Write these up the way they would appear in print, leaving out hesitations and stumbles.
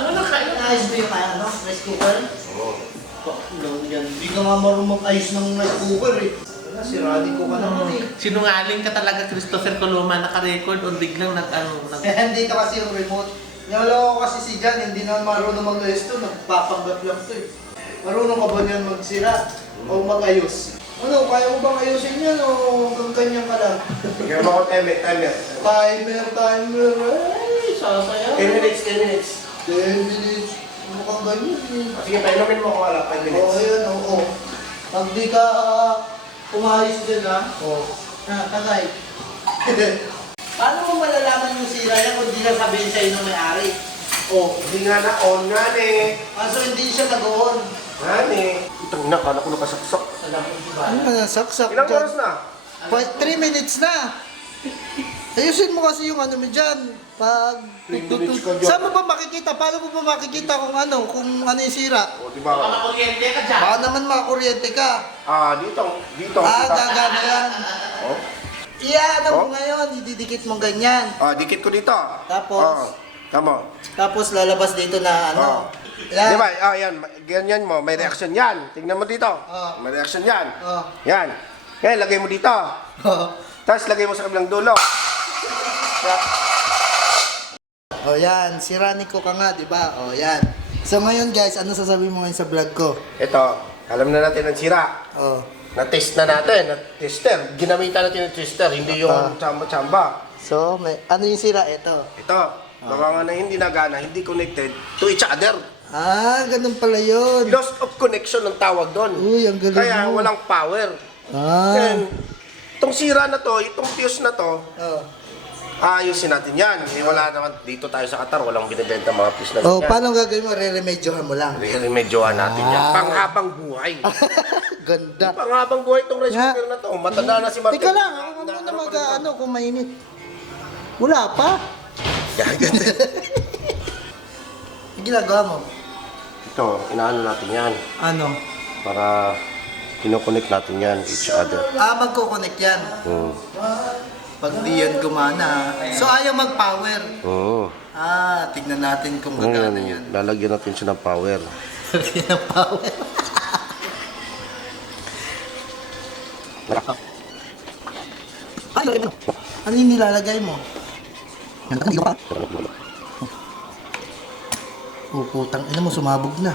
Ano na kain? Ayos mo yung ano, rice cooker? Oo. Yan. Hindi ka nga marunong mag-ayos ng rice cooker eh. Wala, siradi ko ka naman eh. Sinungaling ka talaga, Christopher Coloma, naka-record o biglang Dito kasi yung remote. Naloko ko kasi si Jan, hindi naman marunong mag-ayos to. Nagpapanggap lang to eh. Marunong ka ba niyan magsira o mag-ayos? Ano, kaya mo bang ayusin yan o hanggang kanyang ka lang? Bigyan mo ako timer. Timer. Ay, sasaya. 10 minutes, 10 minutes. 10 minutes. Mukhang ganyan eh. Sige, painumin mo ako ala, 5 minutes. Oo, yun, oo. Pag di ka umayos din ha. Oo. Tagay. Paano mo malalaman yung sira yan kung di na sabihin sa'yo ng may-ari? Hindi nga na-on nga eh. Kaso hindi siya nag-on. Nga eh. Itang ina, kala ko nakasaksak. Alam mo diba? Ano, saksak Ilang oras na? 3 minutes na. Ayusin mo kasi yung ano mo dyan. Pag... 3 minutes ka dyan. Saan mo ba makikita? Paano mo ba makikita kung ano yung sira? O, diba? Makakuryente ka dyan. Baka naman makakuryente ka. Dito. Gagana yan. Oh. Ano mo ngayon, ididikit mo ganyan. Dikit ko dito. Tapos? Tama. Tapos lalabas dito na ano. Yan. Di ba? Yan. Ganyan mo. May reaction yan. Tingnan mo dito. May reaction yan. Yan. Yan, lagay mo dito. Tapos lagay mo sa kabilang dulo. Yan, sirani ko ka nga, di ba? Yan. So ngayon guys, ano sasabihin mo ngayon sa vlog ko? Ito, alam na natin ang sira. Na-test na natin, na-tester. Ginamitan natin ng tester, hindi yung tsamba-tsamba. So, ano yung sira? Ito. Baka nga na hindi nagana, hindi connected to each other. Ganun pala yun. Loss of connection ang tawag doon. Uy, ang galing Kaya mo. walang power. Then, itong sira na to, itong fuse na to, ayusin natin yan. Wala naman, dito tayo sa Qatar, walang binibenta mga fuse na ganyan. Paano gagawin mo? Re-remedyohan mo lang. Remedyohan natin yan. Panghabang buhay. Ganda. Panghabang buhay itong rice cooker na to. Matanda na si Martin. Teka lang, ako muna mag-ano kung mainit. Wala pa. Yung ginagawa mo? Ito, inaano natin yan. Ano? Para kinoconnect natin yan each other. Magko-connect yan. Pag di yan gumana. So ayaw mag-power. Oo. Tignan natin kung gagana yan. Lalagyan natin siya ng power. Lagyan ng power. Ano yung nilalagay mo? Putang ina mo, sumabog na.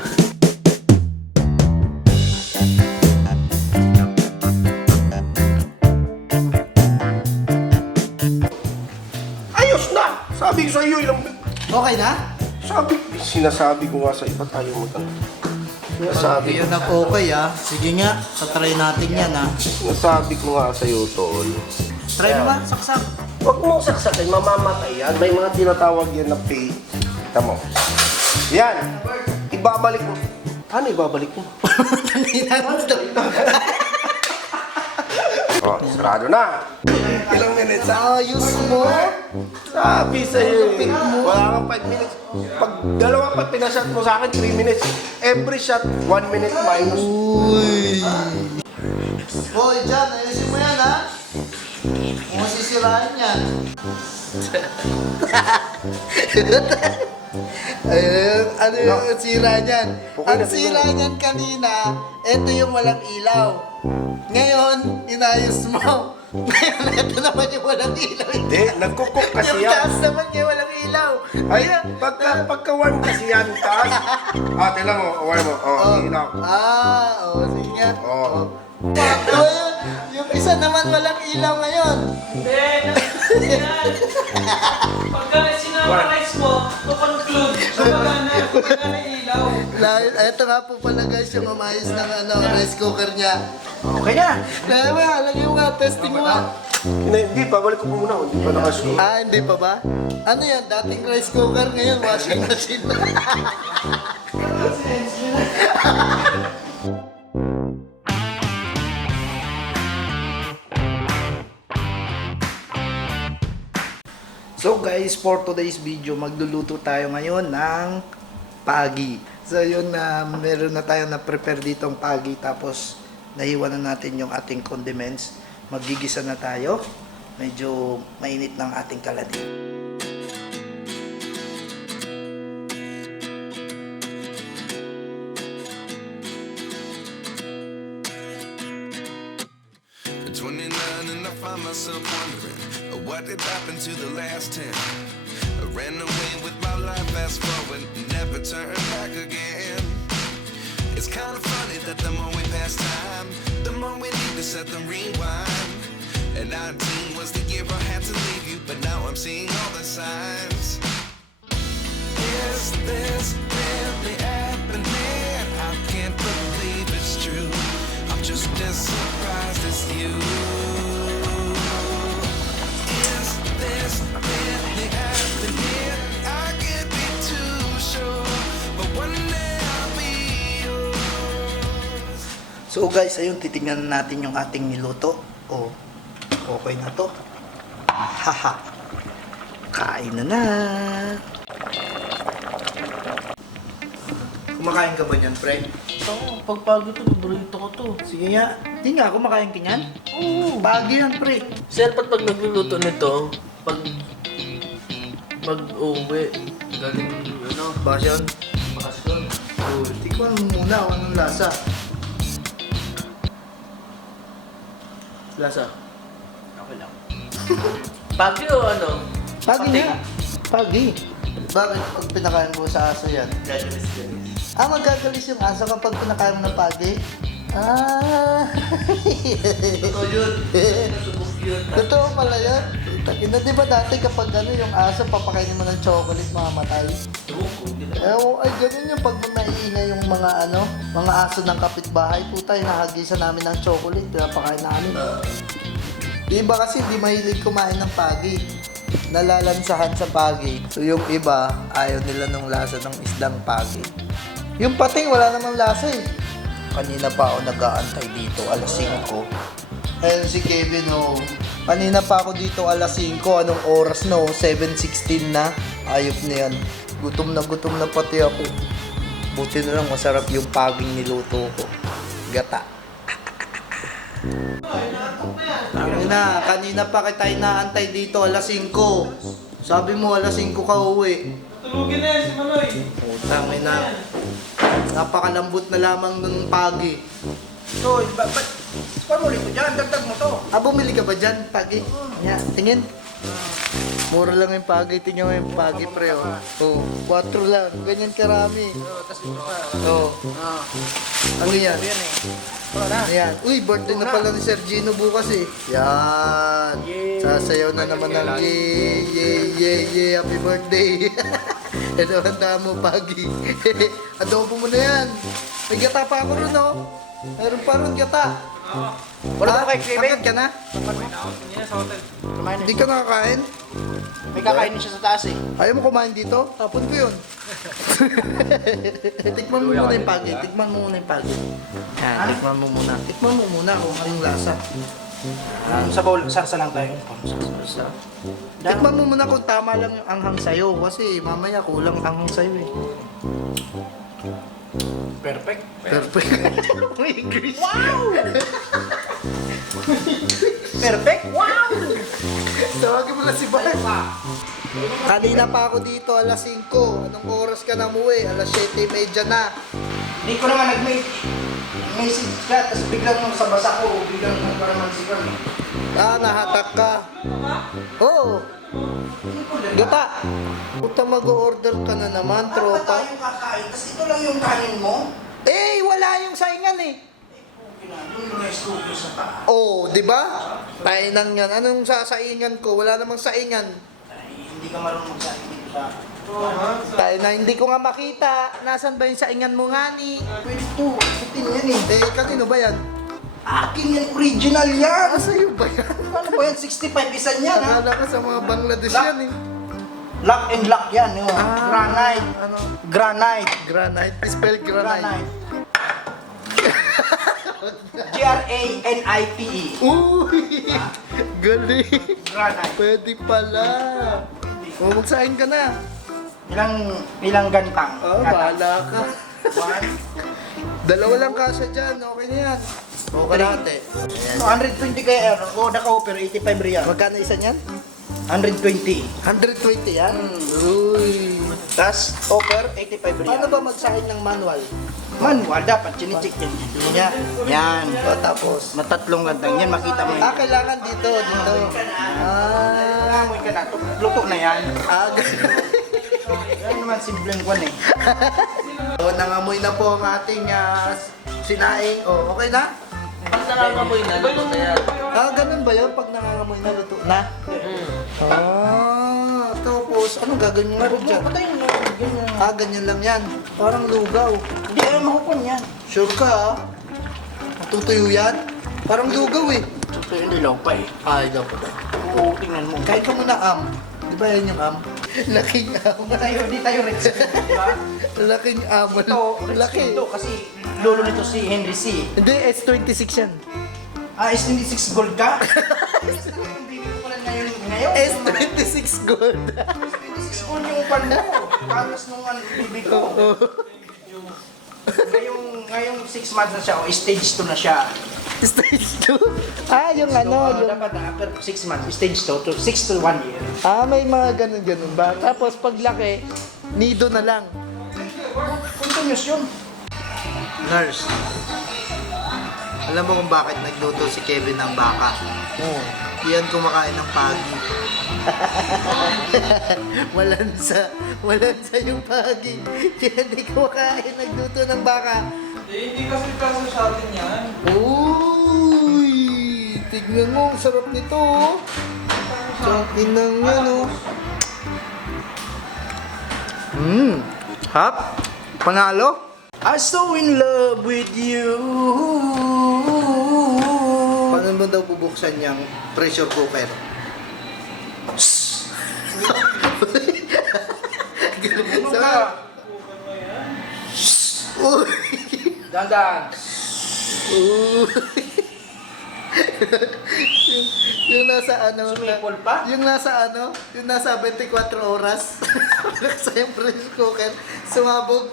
Ayos na! Sabi ko sa iyo ilang... Okay na? Sinasabi ko nga sa iba tayo mo tanong. Sinasabi Yan ang okay Sige nga, try natin yan Sinasabi ko nga sa iyo, Tol. Try mo ba? Saksak. Huwag mong saksakin, mamamatay yan. May mga tinatawag yan na pay. Kita mo. Yan. Ibabalik mo. Ano ibabalik mo? Sarado na. Ilang minutes Ayos mo. Sabi sa'yo wala kang 5 minutes. Pag dalawa pa pinashot mo sa akin, 3 minutes. Every shot, 1 minute minus. Uy. Boy, Jan, ayusin mo yan Kung masisirain yan. Ano yung sira niyan? Ang sira niyan kanina, ito yung walang ilaw. Ngayon, inayos mo. Ngayon, ito naman yung walang ilaw. Hindi, nagkukok kasi Yung yan. taas naman yung walang ilaw. Ay, pagka warm kasi yan, taas. Tingnan mo, warm mo. Ilaw. Sige nga. Yung isa naman walang ilaw ngayon. Pagka sinamarize mo, conclude, gumagana ilaw. Ito nga po pala guys yung umayos ng rice cooker niya. Okay na. Lagyan mo nga, testing mo nga. Hindi, babalik ko muna. Hindi pa nakashow. Hindi pa ba? Ano yan? Dating rice cooker ngayon, washing machine na. So guys, for today's video, magluluto tayo ngayon ng pagi. So yun meron na tayo na prepare ditong pagi, tapos nahiwa na natin yung ating condiments. Magigisa na tayo. Medyo mainit ng ating kaladin. myself wondering what did happen to the last 10. I ran away with my life, fast forward, never turn back again. It's kind of funny that the more we pass time, the more we need to set them rewind. And 19 was the year I had to leave you, but now I'm seeing all the signs. Is this really happening? I can't believe it's true. I'm just as surprised as you. Is this really happening? I can't be too sure, but one day I'll be yours. So guys, ayun, titingnan natin yung ating niluto. Oh, okay na to. Haha. Kain na. Kumakain ka ba niyan, pre? Oo, pagpagod to, paborito ko to. Sige nga. Hindi nga, kumakain ka niyan? Oo. Pagi yan, pre. Sir, pag nagluluto nito, pag mag-uwi, galing, Bakasyon? bakasyon. Oh, tikman mo muna kung anong lasa. Lasa. Okay lang. Pagi o ano? Pagi Pating. nga. Pagi. Bakit pag pinakain mo sa aso yan? Galis. Magagalis yung aso kapag pinakain mo ng pagi? Totoo yun. Nasubok yun. Totoo pala yan. Ina, di ba dati kapag yung aso, papakainin mo ng chocolate, mamamatay? Subok ko. Ay, ganun yung pag naiingay yung mga mga aso ng kapitbahay. Putay, nahagisan namin ng chocolate, pinapakain namin. Di ba kasi di mahilig kumain ng pagi? Nalalansahan sa pagi. So yung iba, ayaw nila nung lasa ng isdang pagi. Yung pating, wala namang lasa eh. Kanina pa ako nag-aantay dito, alas 5. Ayun si Kevin, oh. Kanina pa ako dito alas 5. Anong oras na, oh? 7:16 na. Ayop na yan. Gutom na pati ako. Buti na lang masarap yung paging niluto ko. Gata. Kanina pa kita inaantay dito alas 5. Sabi mo alas 5 ka uwi. Tulugin na yan si Manoy. Putang ina. Napakalambot na lamang ng pagi. So, ba't pamuli ko dyan? Dagdag mo to. Bumili ka ba dyan, pagi? Yeah, tingin. Mura lang yung pagi. Tingnan mo yung pagi, pre. Oh, 4 lang. Ganyan karami. Tapos ito pa. Oh. Ano yan? Yan eh. Wala na. Ayan. Uy, birthday na pala ni Sir Gino bukas eh. Yan. Sasayaw na naman ng yay. Happy birthday. Ito ang damo, pagi. Adobo mo na yan. May gata pa ako ron, oh. Meron pa ron gata. Wala ba kay Cleven? Akit ka na? Kumain Hindi ka nakakain? May kakainin siya sa taas eh. Ayaw mo kumain dito? Tapon ko yun. Tikman mo muna yung pagi. Tikman mo muna yung pagi. Yan, tikman mo muna. Tikman mo muna kung anong lasa. Sa bowl, sarsa lang tayo. Tikman mo muna kung tama lang yung anghang sayo. Kasi mamaya kulang anghang sayo eh. Perfect. Perfect. Uy, Chris. Perfect? Wow! Tawagin mo na si Bart. Kanina pa ako dito, alas 5. Anong oras ka na umuwi? Alas 7:30 na. Hindi ko naman nag-message ka, tapos biglang nung sa basa ko, biglang nagparaman si Carl. Nahatak ka. Oo. Gata. Puta, mag-order ka na naman, Ano ba tropa. tayong kakain? Tapos ito lang yung kanin mo? Eh, wala yung saingan eh. Doon resto ko sa taas. Oh, di ba? Tainang yan. Anong sasaingan ko? Wala namang saingan. Ay, hindi ka marunong magsaing dito sa... Tayo na hindi ko nga makita. Nasaan ba yung saingan mo nga ni? Pwede to, itin yan eh. Kanino ba yan? Akin yan, original yan! Sa'yo ba yan? Ano ba yan? 65 isa niyan ha? Akala ka sa mga Bangladesh yan eh. Lock and lock yan, yun. Granite. Ano? Granite. Granite. Spell granite. Granite. Granite. Uy! Galing! Granite. Pwede pala. O, magsahin ka na. Ilang gantang? Bahala ka. One. Dalawa lang kasya dyan. Okay na yan. Okay na ate. So, 120 kaya, Oda ka pero 85 real. Magkano isa niyan? 120. 120 yan? Uy! Tapos, over 85 real. Paano ba magsahin ng manual? Manual, dapat chinichik yan. Niya. Yan. O, tapos? Matatlong gandang yan, makita mo Ah, yan. kailangan dito. Ah, Amoy ka na, luto na yan. Yan Yan naman, simpleng kwan eh. So, nangamoy na po ang ating sinaing. Oh, okay na? Pag nangangamoy na, luto na yan. Ganun ba yun? Pag nangangamoy na, luto na? Tapos, anong gagawin mo rin dyan? Patayin mo, ganyan. Ganyan lang yan. Parang lugaw. Hindi, mahukon yan. Sure ka, Matutuyo yan? Parang lugaw eh. Ito yung dilaw pa eh. Ay, daw po. Oo, tingnan mo. Kain ka muna, Di ba yan yung Laking Di tayo rich. Diba? Laking Ito, Laki. ito kasi lolo nito si Henry C. Hindi, S26 yan. S26 gold ka? Yung baby ko pala ngayon. S26 gold. S26 gold yung pan mo. Patas nung baby ko. Ngayong 6 months na siya, o stage 2 na siya. Stage 2? Yung Dapat after 6 months, stage 2 to 6 to 1 year. may mga ganun-ganun ba? Tapos pag laki, nido na lang. Continuous yun. Nurse, alam mo kung bakit nagluto si Kevin ng baka? Oo. Yan kumakain ng pagi. walansa yung pagi. Kaya hindi kumakain, nagluto ng baka. Hindi kasi sa atin yan. Uy! Tignan mo, ang sarap nito. Oh. Sakin ng yan, oh. Hap? Panalo? I'm so in love with you. Paano mo daw bubuksan yung pressure cooker? Ano ka? Uy! Dandan. Yung nasa Sumipol pa? Yung nasa yung nasa 24 oras. Sa yung pressure cooker, sumabog.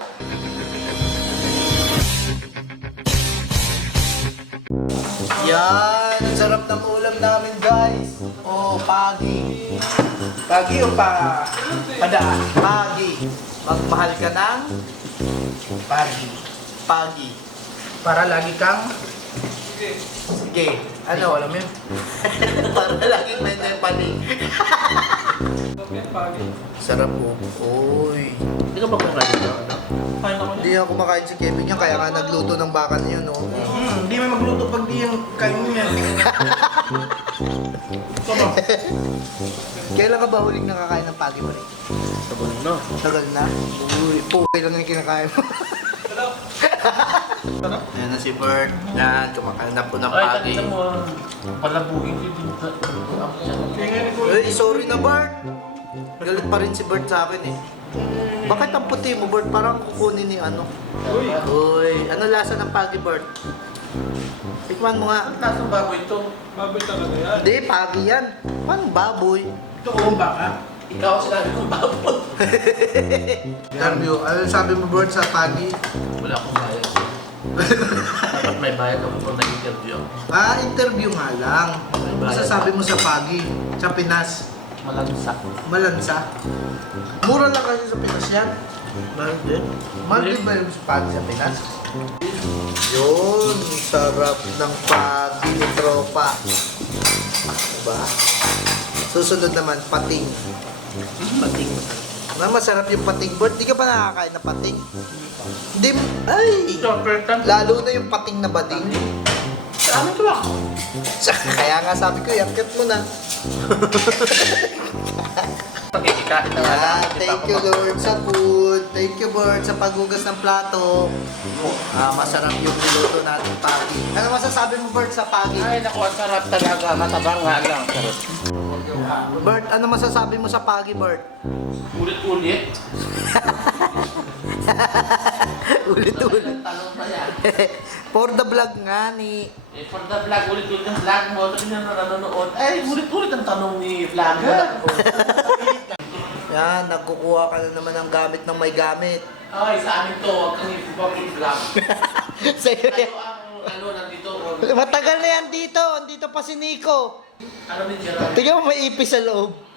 Yan, ang sarap ng ulam namin, guys. Oh, pagi. Pagi o padaan? Pagi. Magmahal ka ng Pagi. pagi. Para lagi kang... Sige. Ano? Alam mo yun? Para laging may nepali. Sarap po. Uy. Hindi ka ba kumakain na? Ano? Kain ako Hindi ako kumakain si Kevin yan, kaya nga nagluto ng baka niyo, no? Hindi may magluto pag di yung kain mo yan. Kailan ka ba huling nakakain ng pagi mo rin? Sabon na. Tagal na? Uy, puwi lang yung kinakain mo. Ayan na si Bert. Yan, kumakain na po ng Ay, pagi. takita mo. Palabuhin ko yung Uy, sorry na Bert. Galit pa rin si Bert sa akin eh. Bakit ang puti mo, Bert? Parang kukunin ni ano. Uy, ano lasa ng pagi, Bert? Tikman mo nga. Nasaan baboy ito? Baboy talaga yan. Hindi, pagi yan. Paano baboy? Ito kung baka. Ikaw sinabi kong baboy. Interview. Ano sabi mo, Bert, sa pagi? Wala akong bayad. Dapat may bayad ako kung nag-interview. Interview nga lang. Ano masasabi mo sa pagi? Sa Pinas? Malansa. Malansa? Mura lang kasi sa Pinas yan. Mahal din. Mahal din ba yung pagi sa Pinas? Yun, sarap ng pagi ni tropa. Diba? Susunod naman, pating. Pating. Masarap yung pating, Bert. Di ka pa nakakain ng pating? Hindi mo, ay! Lalo na yung pating na bading. Sa amin ko lang. Kaya nga sabi ko, yakit mo na. Pagkikikain na nga lang. Thank you Lord sa food. Thank you Lord sa paghugas ng plato. Masarap yung niluto natin pagi. Ano masasabi mo Bert sa pagi? Ay, naku, ang sarap talaga. Matabang nga lang. Sarap. Bert, ano masasabi mo sa pagi Bert? Ulit-ulit. Ulit-ulit. Tanong pa yan. For the vlog nga ni... For the vlog, ulit-ulit ang vlog mo. Sabi na nanonood. Ay, ulit-ulit ang tanong ni vlogger. Yan, nagkukuha ka na naman ng gamit ng may gamit. Ay, sa amin to. Huwag kang i-vlog. Sa'yo Ano ang, nandito? Matagal na yan dito. Andito pa si Nico. Ano din Gerard? Tingnan mo may ipis sa loob.